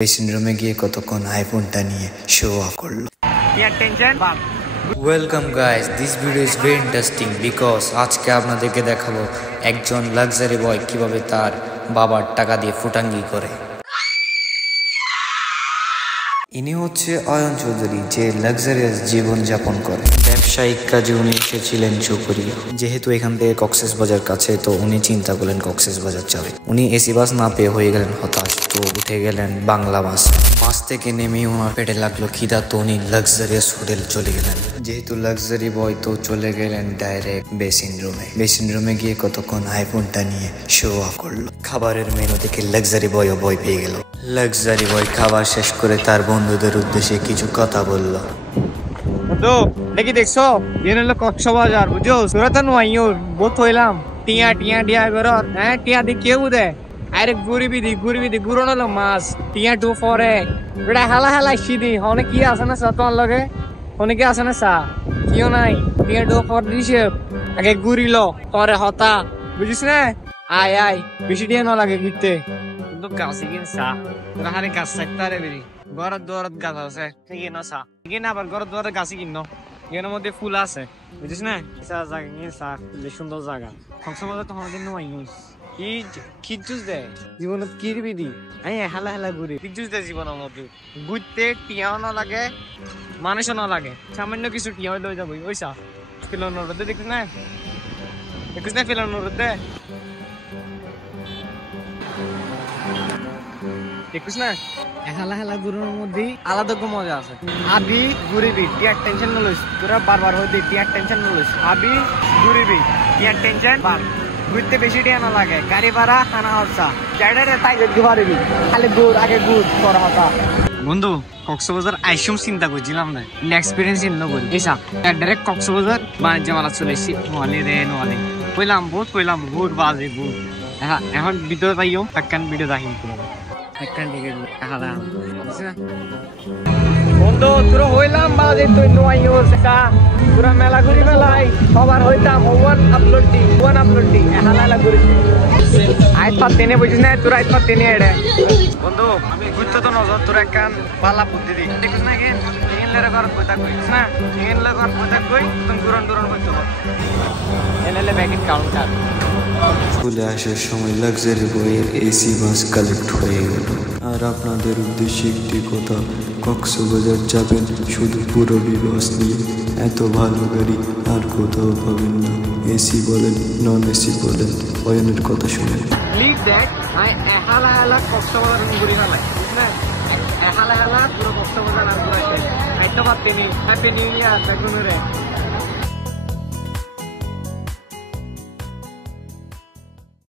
Dressing রুমে গিয়ে কতক্ষণ আইফোনটা নিয়ে শো অফ করলো। Welcome guys, this video is very interesting because আজকে আপনাদেরকে দেখাবো একজন লাক্সারি বয় কিভাবে তার বাবার টাকা দিয়ে ফুটাঙ্গি করে। ইনি হচ্ছে অয়ন চৌধুরী, যে লাক্সারিয়াস জীবন যাপন করে। ব্যবসায়িক কাজে উনি এসেছিলেন চৌকরিয়া। যেহেতু এখান থেকে কক্সেস বাজার কাছে, তো উনি চিন্তা করলেন কক্সেস বাজার যাবে। উনি এসি বাস না পেয়ে হয়ে গেলেন হতাশ, তো উঠে গেলেন বাংলা বাস। বাস থেকে নেমে ওনার পেটে লাগলো খিদা, তো উনি লাক্সারিয়াস হোটেল চলে গেলেন। যেহেতু লাক্সারি বয়, তো চলে গেলেন ডাইরেক্ট বেসিন রুমে। বেসিন রুমে গিয়ে কতক্ষণ আইফোনটা নিয়ে শো অফ করলো। খাবারের মেনু দেখে লাক্সারি বয়ও ভয় পেয়ে গেল। লাক্সারি বয় খাবার শেষ করে তার বন্ধুদের উদ্দেশ্যে কিছু কথা বলল। বন্ধু দেখি দেখছো এর হলো কক্সবাজার, বুঝছো? সুরত নয়ুর বহুত হইলাম টিয়া টিয়া টিয়া করো। হ্যাঁ, টিয়া দি কেউ দে আরে গুড়ি দি গুড়ন হলো মাছ টিয়া টু ফরে বেটা হালা হালা সিদি অনেক কি আছে না সা তোমার লগে অনেকে আছে না সা কিও নাই টিয়া টু ফর দিছে আগে গুড়িল পরে হতা, বুঝিস না? আয় আয় বেশি টিয়া না লাগে ঘুরতে কিন্তু গাছি কিন সা রাহারে গাছ সাইতারে বেরি গরত দরত গাছ আছে ঠিক না সা ঠিক না? আবার গরত দরত গাছি কিনো এর মধ্যে ফুল আছে, বুঝিস না? জায়গা নিয়ে সা সুন্দর জায়গা কক্সবাজার তো আমাদের নয় কি জুস দেয় জীবনত কি দিবি আমি হেলা হেলা ঘুরি কি জুস দেয় জীবনের মধ্যে ঘুরতে টিয়াও না লাগে মানুষও না লাগে, সামান্য কিছু টিয়া হয়ে যাবো ওইসা ফিলানোর রোদে দেখিস না ফিলানোর রোদে দেখিস না হেলা হেলা ঘুরানোর মধ্যে আলাদা মজা আছে। আবি ঘুরিবি টিয়ার টেনশন নলিস, তোরা বারবার হইতে টিয়ার টেনশন নলিস। আবি ঘুরিবি টিয়ার টেনশন বার ঘুরতে বেশি টিয়া না লাগে, গাড়ি ভাড়া খানা খরচা জায়গাটা তাই দেখতে পারবি খালি গুড় আগে গুড় করা হতা। বন্ধু কক্সবাজার আইসম চিন্তা করছিলাম না এক্সপিরিয়েন্স ইন করি এসা ডাইরেক্ট কক্সবাজার বাণিজ্য মেলা চলে এসেছি। নোয়ালি রে নোয়ালি কইলাম বহুত বাজে বহুত। হ্যাঁ, এখন ভিডিও পাইও একখান ভিডিও দেখিম একখান টিকিট বন্ধু তোরা হইলাম বাজে তুই নোয়াইও তোরা মেলা ঘুরি মেলাই সবার হইতাম ওয়ান আপলোড দি হালা ঘুরি আজ পা তেনে বুঝিস না তোরা আজ পা তেনে এড়ে বন্ধু আমি ঘুরতে তো নজর তোরা একখান পালা বুদ্ধি দি দেখিস না কেন এগেনলে ঘর বইতা কইস না এগেনলে ঘর বইতা কই তুমি দুরন করতে হবে এলে ব্যাগিন কাউন্টার। চলে আসার সময় লাক্সারি বইয়ের এসি বাস কালেক্ট হয়ে গেল। আর আপনাদের উদ্দেশ্যে একটি কথা, কক্সবাজার যাবেন শুধু পুরবি বাস নিয়ে। এত ভালো গাড়ি আর কোথাও পাবেন না। এসি বলেন নন এসি বলেন, অয়নের কথা শুনেন। লিভ দ্যাট আই হালা কক্সবাজার ঘুরি মেলাই না হালা পুরো কক্সবাজার আর ঘুরাইতে আইতো পারতেনি। হ্যাপি নিউ ইয়ার ব্যাকগ্রাউন্ডে